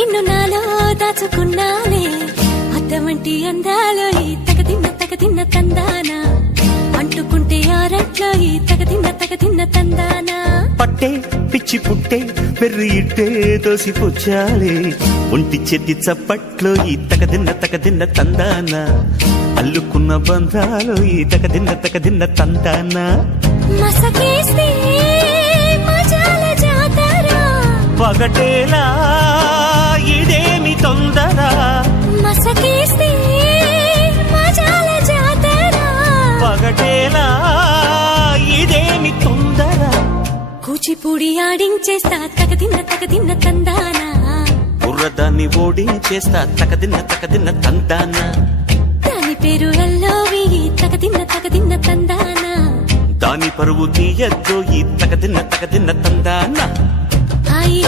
నిన్ను నాలో దాచుకున్నాలే అద్దమంటి అందాలో ఈ తగదిన్న తందానా అంటుకుంటే ఆరట్లో ఈ తగదిన్న తందానా పట్టే పిచ్చి పుట్టే పెర్రి ఇట్టే దోసి పుచ్చాలే ఒంటి చెట్టి చప్పట్లో ఈ తగదిన్న తందాన అల్లుకున్న బంధాలు ఈ తగదిన్న తందాన మసకేస్తే మజాల జాతర పగటేలా ఇదేమి తొందర మసకేస్తే మజాల జాతర పగటేలా ఇదేమి తొందర కూచిపూడి ఆడించేస్తా తగదిన్న తందానా బుర్రదాన్ని ఓడించేస్తా తగదిన్న తందాన దాని పేరు ఎల్లోవి తగదిన్న తందానా దాని పరువు తీయద్దు ఈ తగదిన్న తందాన హాయి